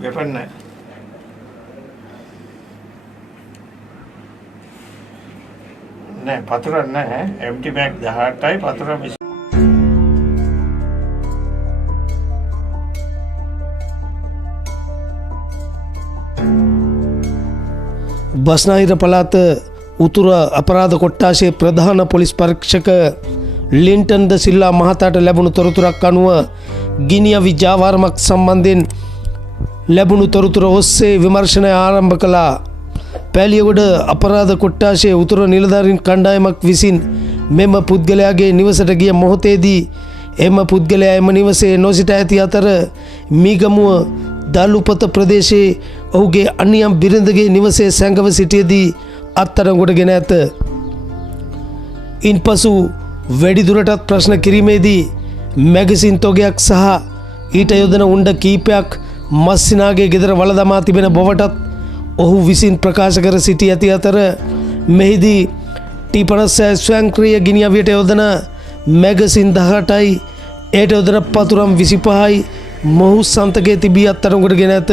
Weapon නැහැ. නෑ පතුර නැහැ. empty bag 18යි පතුර 20. බස්නාහිර පළාත උතුර අපරාධ කොට්ටාශයේ ප්‍රධාන පොලිස් පරීක්ෂක ලින්ටන් ද සිල්ලා මහතාට ලැබුණු තොරතුරක් අනුව ගිනි අවි ජාවාරමක් සම්බන්ධයෙන් ලැබුණු තොරතුර ඔස්සේ විමර්ශනය ආරම්භ කළා. පැලියගොඩ අපරාධ කොට්ටාශයේ උතුර නිලධාරීන් කණ්ඩායමක් විසින් මෙම පුද්ගලයාගේ නිවසට ගිය මොහොතේදී එම පුද්ගලයා එම නිවසේ නොසිට ඇති අතර මීගමුව දලුපත ප්‍රදේශයේ ඔහුගේ අනියම් බිරිඳගේ නිවසේ සැඟව සිටියදී අත්අඩංගුවට ගෙන ඇත. ඉන්පසු වැඩිදුරටත් ප්‍රශ්න කිරීමේදී මැගසින් තොගයක් සහ ඊට යොදන උණ්ඩ කීපයක් මස්සිනාගේ ගෙදර වල දමා තිබෙන බවටත් ඔහු විසින් ප්‍රකාශ කර සිටි ඇති අතර මෙහිදී T56 ස්වයංක්‍රීය ගිනි අවියට යොදන මැගසින් 18යි එයට යොදන පතුරම් 25යි මොහු සන්තකයේ තිබී අත්අඩංගුවට ගෙන ඇත.